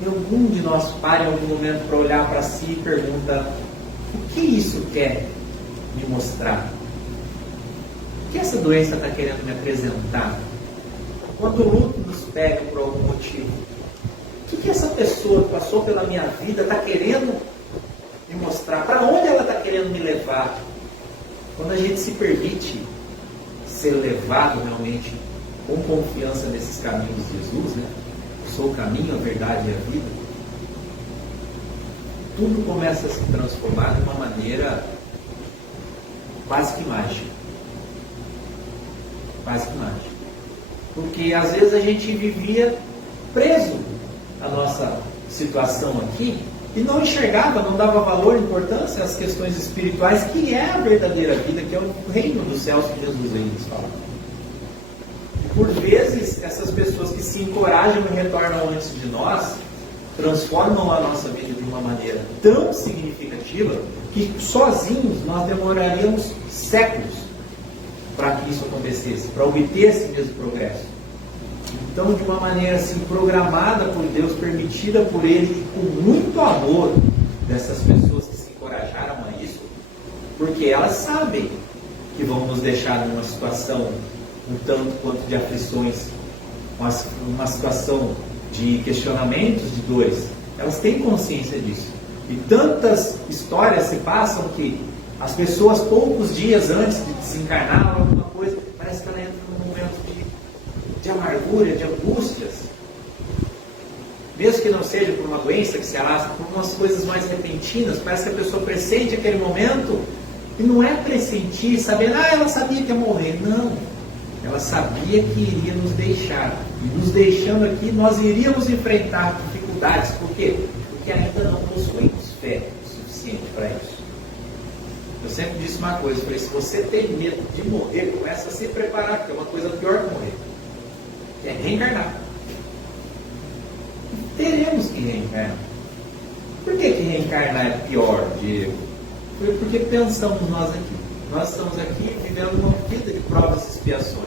E algum de nós para em algum momento para olhar para si e pergunta, o que isso quer me mostrar? O que essa doença está querendo me apresentar? Quando o luto nos pega por algum motivo, o que essa pessoa que passou pela minha vida está querendo me mostrar? Para onde ela está querendo me levar? Quando a gente se permite ser levado realmente com confiança nesses caminhos de Jesus, né? Eu sou o caminho, a verdade e a vida. Tudo começa a se transformar de uma maneira quase que mágica. Quase que mágica. Porque às vezes a gente vivia preso à nossa situação aqui e não enxergava, não dava valor, importância às questões espirituais, que é a verdadeira vida, que é o reino dos céus que Jesus aí nos fala. E por vezes, essas pessoas que se encorajam e retornam antes de nós, transformam a nossa vida de uma maneira tão significativa que sozinhos nós demoraríamos séculos para que isso acontecesse, para obter esse mesmo progresso. Então, de uma maneira assim, programada por Deus, permitida por Ele, e com muito amor dessas pessoas que se encorajaram a isso, porque elas sabem que vão nos deixar numa situação um tanto quanto de aflições, uma situação de questionamentos, de dores. Elas têm consciência disso. E tantas histórias se passam que as pessoas, poucos dias antes de desencarnar, alguma coisa, parece que ela entra num momento de amargura, de angústias. Mesmo que não seja por uma doença que se arrasta, por umas coisas mais repentinas, parece que a pessoa pressente aquele momento, e não é pressentir, sabendo, ela sabia que ia morrer. Não. Ela sabia que iria nos deixar. E nos deixando aqui, nós iríamos enfrentar dificuldades. Por quê? Porque ainda não possuímos fé suficiente para isso. Eu sempre disse uma coisa, falei, se você tem medo de morrer, começa a se preparar, porque é uma coisa pior que morrer. Que é reencarnar. Teremos que reencarnar. Por que reencarnar é pior, Diego? Porque pensamos nós aqui. Nós estamos aqui vivendo uma vida de provas e expiações.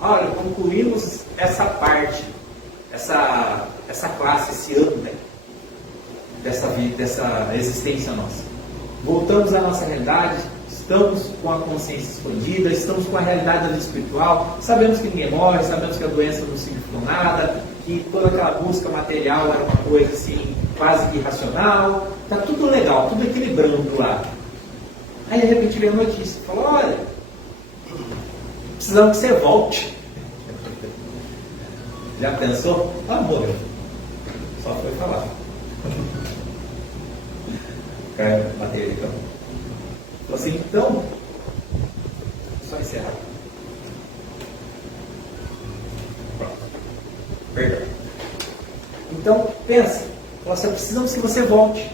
Olha, concluímos essa parte, essa classe, esse ano, né? dessa vida, dessa existência nossa. Voltamos à nossa realidade, estamos com a consciência expandida, estamos com a realidade da vida espiritual, sabemos que ninguém morre, sabemos que a doença não significou nada, que toda aquela busca material era uma coisa assim, quase que irracional, está tudo legal, tudo equilibrando lá. Aí de repente veio a notícia, falou, olha, precisamos que você volte. Já pensou? Ah, morreu. Só foi falar. Caiu a bateria de campo. Falou assim, então, só encerrar. Pronto. Perdão. Então, pensa. Nós precisamos que você volte.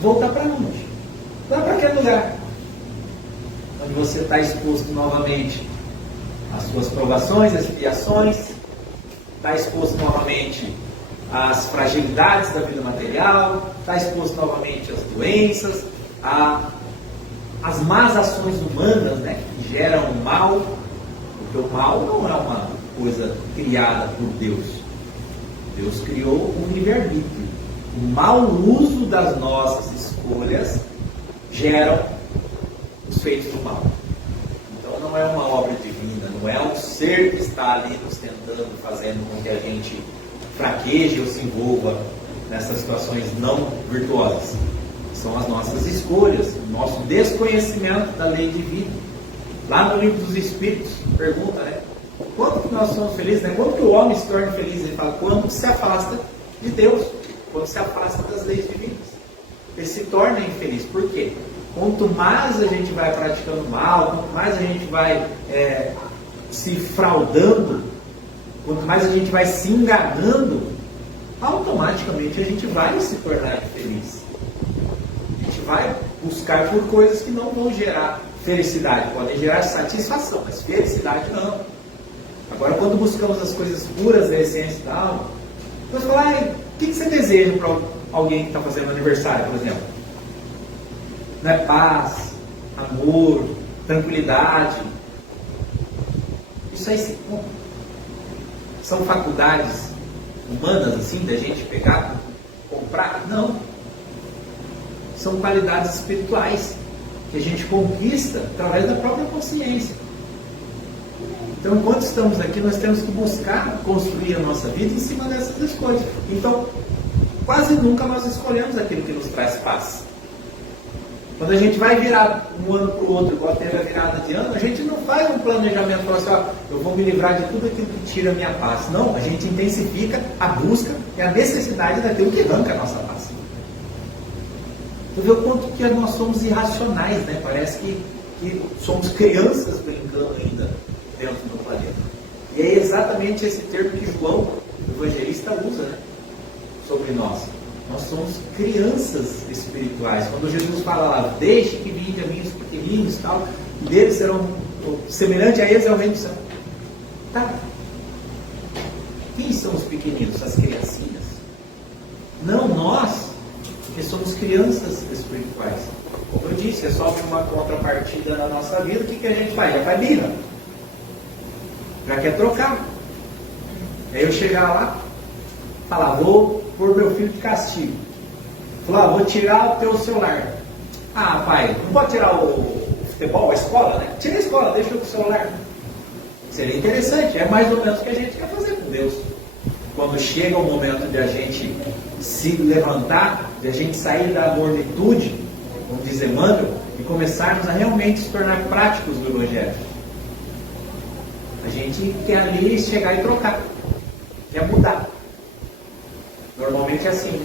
Voltar para onde? Lá para aquele lugar. Onde você está exposto novamente às suas provações, às expiações, está exposto novamente às fragilidades da vida material, está exposto novamente às doenças, às más ações humanas, né, que geram o mal, porque o mal não é uma coisa criada por Deus. Deus criou o livre-arbítrio. O mau uso das nossas escolhas geram os feitos do mal. Então não é uma obra divina, não é um ser que está ali nos tentando, fazendo com que a gente fraqueje ou se envolva nessas situações não virtuosas. São as nossas escolhas, o nosso desconhecimento da lei divina. Lá no livro dos Espíritos, pergunta, né? Quando que nós somos felizes, né? Quando que o homem se torna feliz? Ele fala, quando se afasta de Deus, quando se afasta das leis divinas. Ele se torna infeliz. Por quê? Quanto mais a gente vai praticando mal, quanto mais a gente vai se fraudando, quanto mais a gente vai se enganando, automaticamente a gente vai se tornar infeliz. A gente vai buscar por coisas que não vão gerar felicidade, podem gerar satisfação, mas felicidade não. Agora, quando buscamos as coisas puras da essência da alma, você fala, o que você deseja para alguém que está fazendo aniversário, por exemplo? Não é paz, amor, tranquilidade. Isso aí se compra. São faculdades humanas, assim, da gente pegar, comprar? Não. São qualidades espirituais que a gente conquista através da própria consciência. Então, enquanto estamos aqui, nós temos que buscar construir a nossa vida em cima dessas escolhas. Então, quase nunca nós escolhemos aquilo que nos traz paz. Quando a gente vai virar um ano para o outro, igual teve a virada de ano, a gente não faz um planejamento para assim, eu vou me livrar de tudo aquilo que tira a minha paz. Não, a gente intensifica a busca e a necessidade daquilo que arranca a nossa paz. Tu vê o quanto que nós somos irracionais, né? Parece que somos crianças brincando ainda dentro do planeta. E é exatamente esse termo que João, o evangelista, usa, né? Sobre nós. Nós somos crianças espirituais. Quando Jesus fala lá, deixe que vinde a mim os pequeninos e tal, e deles serão semelhantes a eles é o reino do céu. Tá. Quem são os pequeninos? As criancinhas? Não nós, que somos crianças espirituais. Como eu disse, resolve uma contrapartida na nossa vida, o que a gente faz? Já faz birra. Já quer trocar. Aí eu chegar lá, falar, vou pôr meu filho de castigo. Falar, vou tirar o teu celular. Ah, pai, não pode tirar o futebol, a escola, né? Tira a escola, deixa o celular. Seria interessante, é mais ou menos o que a gente quer fazer com Deus. Quando chega o momento de a gente se levantar, de a gente sair da mornitude, como diz Emmanuel, e começarmos a realmente se tornar práticos do Evangelho. A gente quer ali chegar e trocar, quer mudar. Normalmente é assim.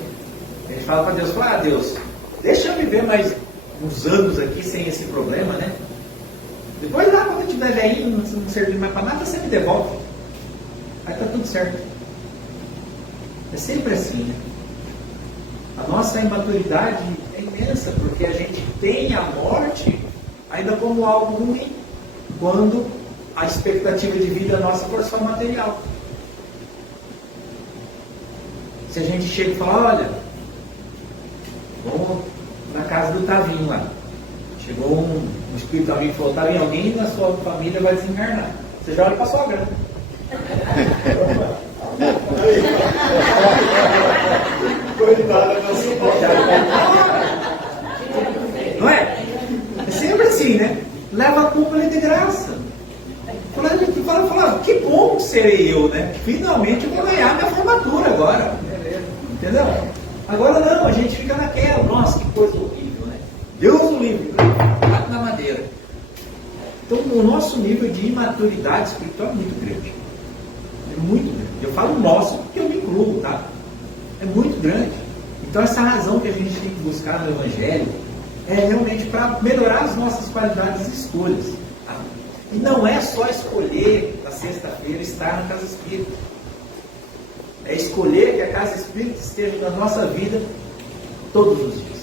A gente fala para Deus, Deus, deixa eu viver mais uns anos aqui sem esse problema, né? Depois lá, quando eu estiver velhinho, não servir mais para nada, você me devolve. Aí está tudo certo. É sempre assim, né? A nossa imaturidade é imensa, porque a gente tem a morte ainda como algo ruim, quando a expectativa de vida nossa for só material. Se a gente chega e fala, olha, vamos na casa do Tavinho lá. Chegou um espírito amigo e falou, Tavinho, alguém na sua família vai desencarnar. Você já olha para a sogra, né? Coitada da sua Não é? É sempre assim, né? Leva a culpa de graça. Fala, que bom que serei eu, né? Finalmente eu vou ganhar minha formatura agora. Entendeu? Agora não, a gente fica naquela, nossa, que coisa horrível, né? Deus o livre, bate na madeira. Então o nosso nível de imaturidade espiritual é muito grande. É muito grande. Eu falo nosso porque eu me incluo, tá? É muito grande. Então essa razão que a gente tem que buscar no Evangelho é realmente para melhorar as nossas qualidades e escolhas. Tá? E não é só escolher na sexta-feira estar na casa espírita. É escolher que a casa espírita esteja na nossa vida todos os dias.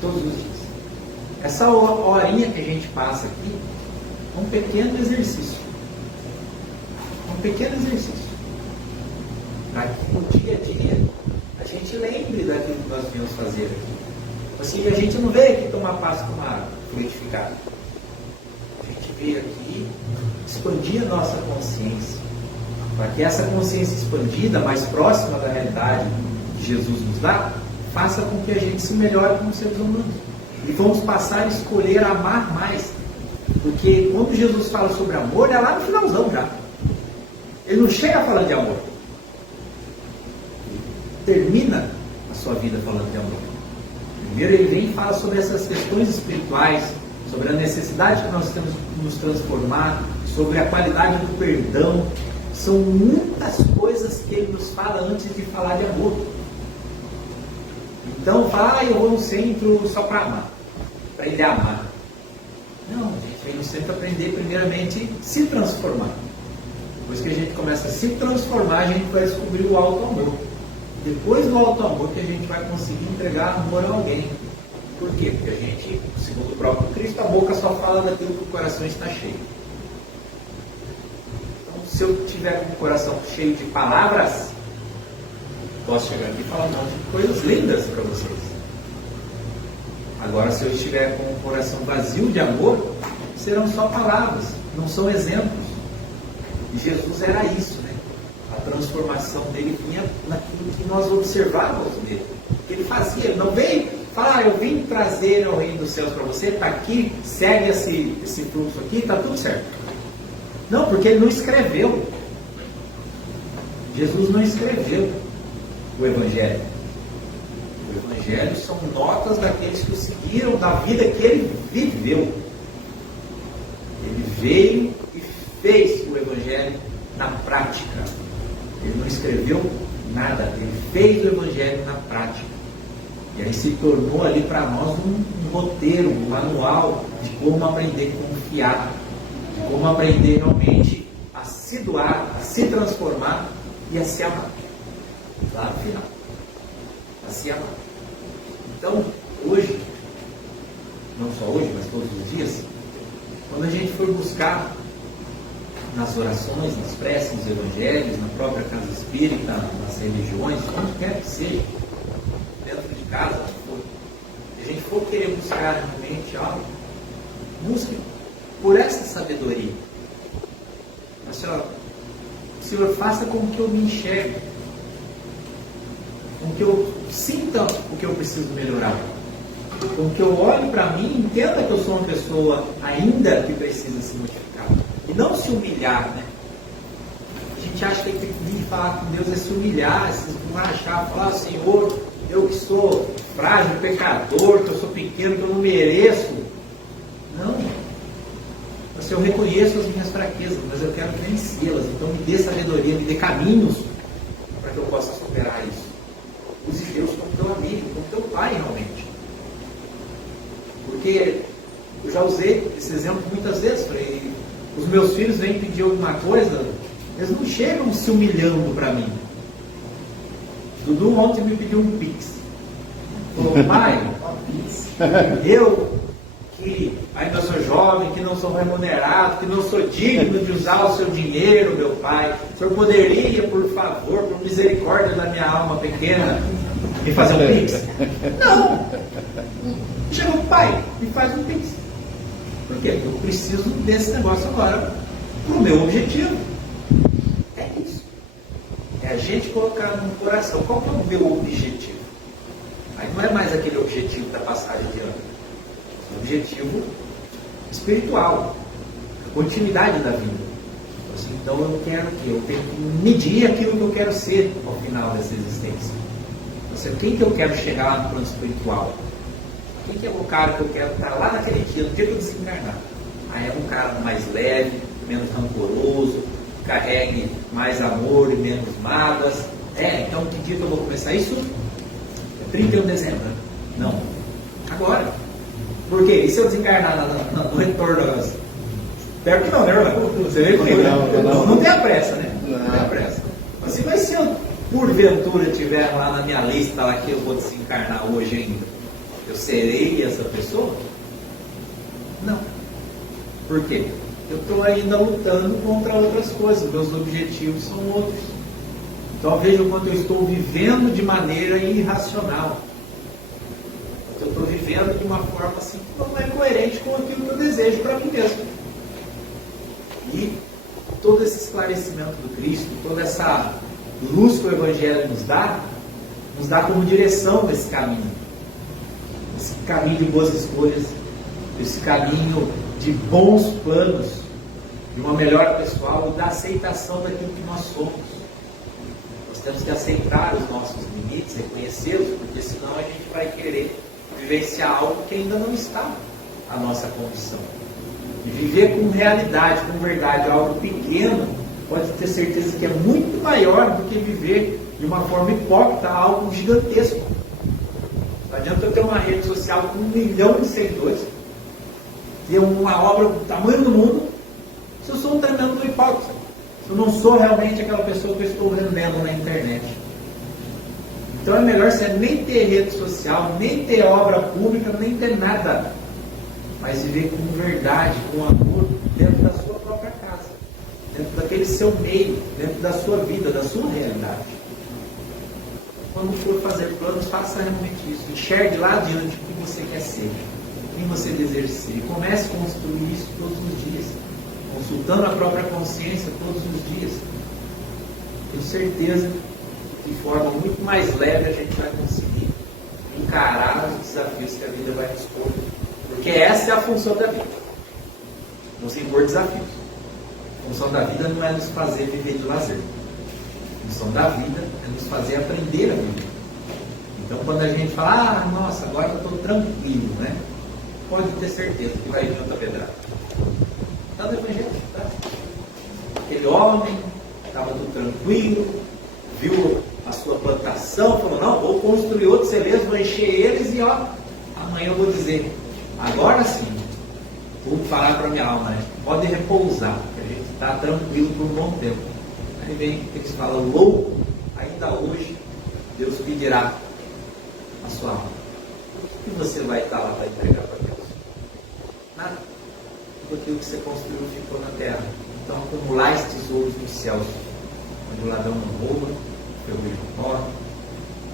Todos os dias. Essa horinha que a gente passa aqui é um pequeno exercício. Um pequeno exercício. Para que no dia a dia a gente lembre daquilo que nós viemos fazer aqui. Assim, a gente não veio aqui tomar passo com uma água fluidificada. A gente veio aqui expandir a nossa consciência. Para que essa consciência expandida, mais próxima da realidade que Jesus nos dá, faça com que a gente se melhore como seres humanos. E vamos passar a escolher amar mais. Porque quando Jesus fala sobre amor, é lá no finalzão já. Ele não chega falando de amor. Ele termina a sua vida falando de amor. Primeiro ele vem e fala sobre essas questões espirituais, sobre a necessidade que nós temos de nos transformar, sobre a qualidade do perdão. São muitas coisas que ele nos fala antes de falar de amor. Então, fala, eu vou no centro só para amar, aprender a amar. Não, a gente vem no centro aprender primeiramente se transformar. Depois que a gente começa a se transformar, a gente vai descobrir o alto amor. Depois do alto amor que a gente vai conseguir entregar amor a alguém. Por quê? Porque a gente, segundo o próprio Cristo, a boca só fala daquilo que o coração está cheio. Se eu tiver com o coração cheio de palavras, posso chegar aqui e falar um monte de coisas lindas para vocês. Agora, se eu estiver com o coração vazio de amor, serão só palavras, não são exemplos. E Jesus era isso, né? A transformação dele vinha naquilo que nós observávamos dele. Que ele fazia, ele não veio falar, eu vim trazer o reino dos céus para você, está aqui, segue esse fluxo aqui, está tudo certo. Não, porque ele não escreveu. Jesus não escreveu o Evangelho. O Evangelho são notas daqueles que o seguiram, da vida que ele viveu. Ele veio e fez o Evangelho na prática. Ele não escreveu nada, ele fez o Evangelho na prática. E aí se tornou ali para nós um roteiro, um manual de como aprender a confiar. Como aprender realmente a se doar, a se transformar e a se amar. Lá no final. A se amar. Então, hoje, não só hoje, mas todos os dias, quando a gente for buscar nas orações, nas preces, nos evangelhos, na própria casa espírita, nas religiões, onde quer que seja, dentro de casa, se a gente for querer buscar realmente algo, busque por essa sabedoria. Mas, Senhor, faça com que eu me enxergue, com que eu sinta o que eu preciso melhorar, com que eu olhe para mim e entenda que eu sou uma pessoa ainda que precisa se modificar. E não se humilhar, né? A gente acha que tem que vir falar com Deus é se humilhar, se esborrachar, falar, Senhor, eu que sou frágil, pecador, que eu sou pequeno, que eu não mereço. Não. Assim, eu reconheço as minhas fraquezas, mas eu quero vencê-las. Então me dê sabedoria, me dê caminhos para que eu possa superar isso. Use Deus como teu amigo, como teu pai realmente. Porque eu já usei esse exemplo muitas vezes. Falei, os meus filhos vêm pedir alguma coisa, eles não chegam se humilhando para mim. Dudu ontem me pediu um Pix. Falou, pai, eu que ainda sou jovem, que não sou remunerado, que não sou digno de usar o seu dinheiro, meu pai. O senhor poderia, por favor, por misericórdia da minha alma pequena, me fazer um Pix? Não! Chegou, pai, me faz um Pix. Por quê? Porque eu preciso desse negócio agora para o meu objetivo. É isso. É gente colocar no coração qual que é o meu objetivo. Aí não é mais aquele objetivo da passagem de ano. É o objetivo espiritual, a continuidade da vida. Assim, então eu quero que eu tenho que medir aquilo que eu quero ser ao final dessa existência. Assim, quem que eu quero chegar lá no plano espiritual? Quem que é o cara que eu quero estar lá naquele dia, no dia que eu desencarnar? Aí é um cara mais leve, menos rancoroso, carregue mais amor e menos mágoas. Então que dia que eu vou começar isso? É 31 de dezembro. Não. Agora. Por quê? E se eu desencarnar no retorno? Espero que não, né, irmão? Você veio comigo, né? Não tem a pressa, né? Não tem a pressa. Assim, mas se eu, porventura, tiver lá na minha lista lá que eu vou desencarnar hoje ainda, eu serei essa pessoa? Não. Por quê? Eu estou ainda lutando contra outras coisas, meus objetivos são outros. Então veja o quanto eu estou vivendo de maneira irracional. Eu estou vivendo de uma forma assim que não é coerente com aquilo que eu desejo para mim mesmo. E todo esse esclarecimento do Cristo, toda essa luz que o Evangelho nos dá como direção esse caminho. Esse caminho de boas escolhas, esse caminho de bons planos, de uma melhora pessoal e da aceitação daquilo que nós somos. Nós temos que aceitar os nossos limites, reconhecê-los, porque senão a gente vai querer vivenciar algo que ainda não está à nossa condição. E viver com realidade, com verdade, algo pequeno, pode ter certeza que é muito maior do que viver de uma forma hipócrita algo gigantesco. Não adianta eu ter uma rede social com 1 milhão de seguidores, ter uma obra do tamanho do mundo, se eu sou um tremendo hipócrita. Se eu não sou realmente aquela pessoa que eu estou vendendo na internet. Então é melhor você nem ter rede social, nem ter obra pública, nem ter nada. Mas viver com verdade, com amor, dentro da sua própria casa. Dentro daquele seu meio, dentro da sua vida, da sua realidade. Quando for fazer planos, faça realmente isso. Enxergue lá adiante o que você quer ser, quem você deseja ser. E comece a construir isso todos os dias. Consultando a própria consciência todos os dias. Tenho certeza que de forma muito mais leve a gente vai conseguir encarar os desafios que a vida vai nos pôr. Porque essa é a função da vida. Nos impor desafios. A função da vida não é nos fazer viver de lazer. A função da vida é nos fazer aprender a viver. Então quando a gente fala, nossa, agora eu estou tranquilo, né? Pode ter certeza que vai vir outra pedrada. Está no Evangelho, tá? Aquele homem estava tudo tranquilo, viu a sua plantação, falou, não, vou construir outros celeiros, vou encher eles e amanhã eu vou dizer, agora sim, vou falar para a minha alma, né? Pode repousar, que a gente está tranquilo por um bom tempo. Aí vem eles falam, louco, ainda hoje Deus pedirá a sua alma. O que você vai estar lá para entregar para Deus? Nada. Tudo aquilo que você construiu ficou na terra. Então acumulais tesouros nos céus, onde o ladrão não rouba, o ferrugem não corre,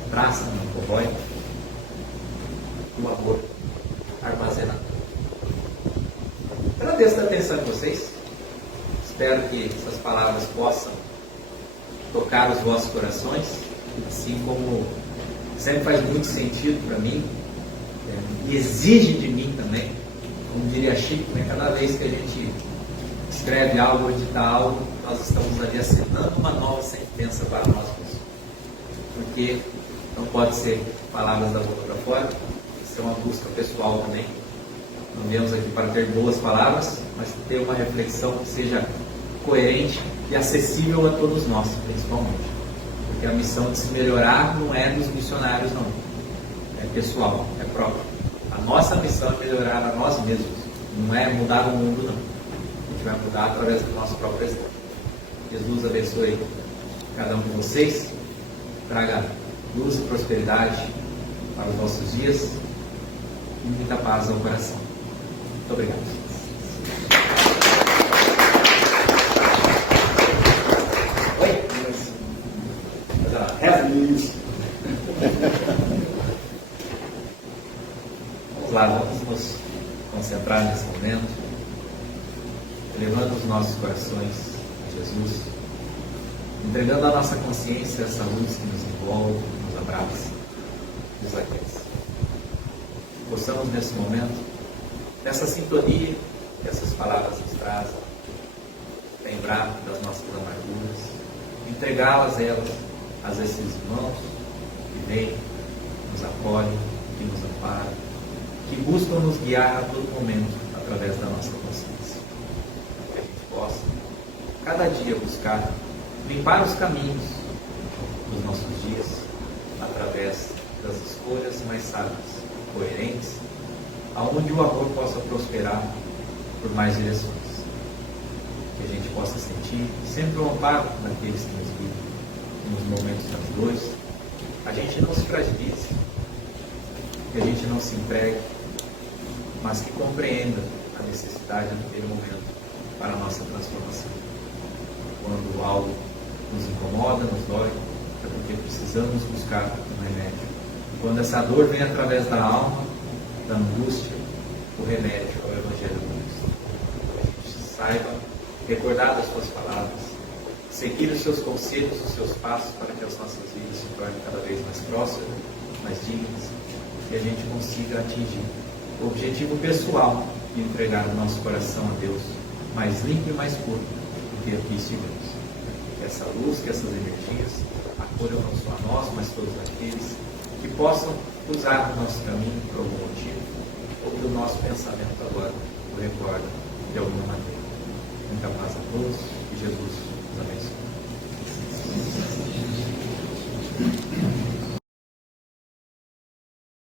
a traça não corrói, o amor armazenado. Eu agradeço a atenção de vocês. Espero que essas palavras possam tocar os vossos corações, assim como sempre faz muito sentido para mim, e exige de mim também, como diria Chico, né? Cada vez que a gente escreve algo ou edita algo, nós estamos ali assinando uma nova sentença para nós mesmos. Porque não pode ser palavras da boca para fora, isso é uma busca pessoal também. Não viemos aqui para ter boas palavras, mas ter uma reflexão que seja coerente e acessível a todos nós, principalmente. Porque a missão de se melhorar não é dos missionários, não. É pessoal, é próprio. A nossa missão é melhorar a nós mesmos. Não é mudar o mundo, não. A gente vai mudar através do nosso próprio exemplo. Jesus abençoe cada um de vocês. Traga luz e prosperidade para os nossos dias. E muita paz ao coração. Muito obrigado. Vamos lá, vamos nos concentrar nesse momento, elevando os nossos corações a Jesus, entregando à nossa consciência essa luz que nos envolve, nos abraça, nos aquece. Possamos nesse momento, nessa sintonia que essas palavras nos trazem, lembrar das nossas amarguras, entregá-las a esses irmãos que vêm, nos acolhem, que nos amparam, que buscam nos guiar a todo momento através da nossa consciência. Que a gente possa, cada dia, buscar limpar os caminhos dos nossos dias através das escolhas mais sábias, coerentes, aonde o amor possa prosperar por mais direções. Que a gente possa sentir sempre o amparo daqueles que nos guiam nos momentos das dores. A gente não se fragilize, que a gente não se entregue, mas que compreenda a necessidade naquele momento para a nossa transformação. Quando algo nos incomoda, nos dói, é porque precisamos buscar um remédio. Quando essa dor vem através da alma, da angústia, o remédio é o Evangelho de Cristo. Que a gente saiba recordar das suas palavras, seguir os seus conselhos, os seus passos, para que as nossas vidas se tornem cada vez mais próximas, mais dignas, e a gente consiga atingir o objetivo pessoal de entregar o nosso coração a Deus mais limpo e mais puro do que aqui estivemos. Que essa luz, que essas energias acolham não só a nós, mas todos aqueles que possam usar o nosso caminho por algum motivo, ou que o nosso pensamento agora o recorde de alguma maneira. Muita paz a todos e Jesus nos abençoe.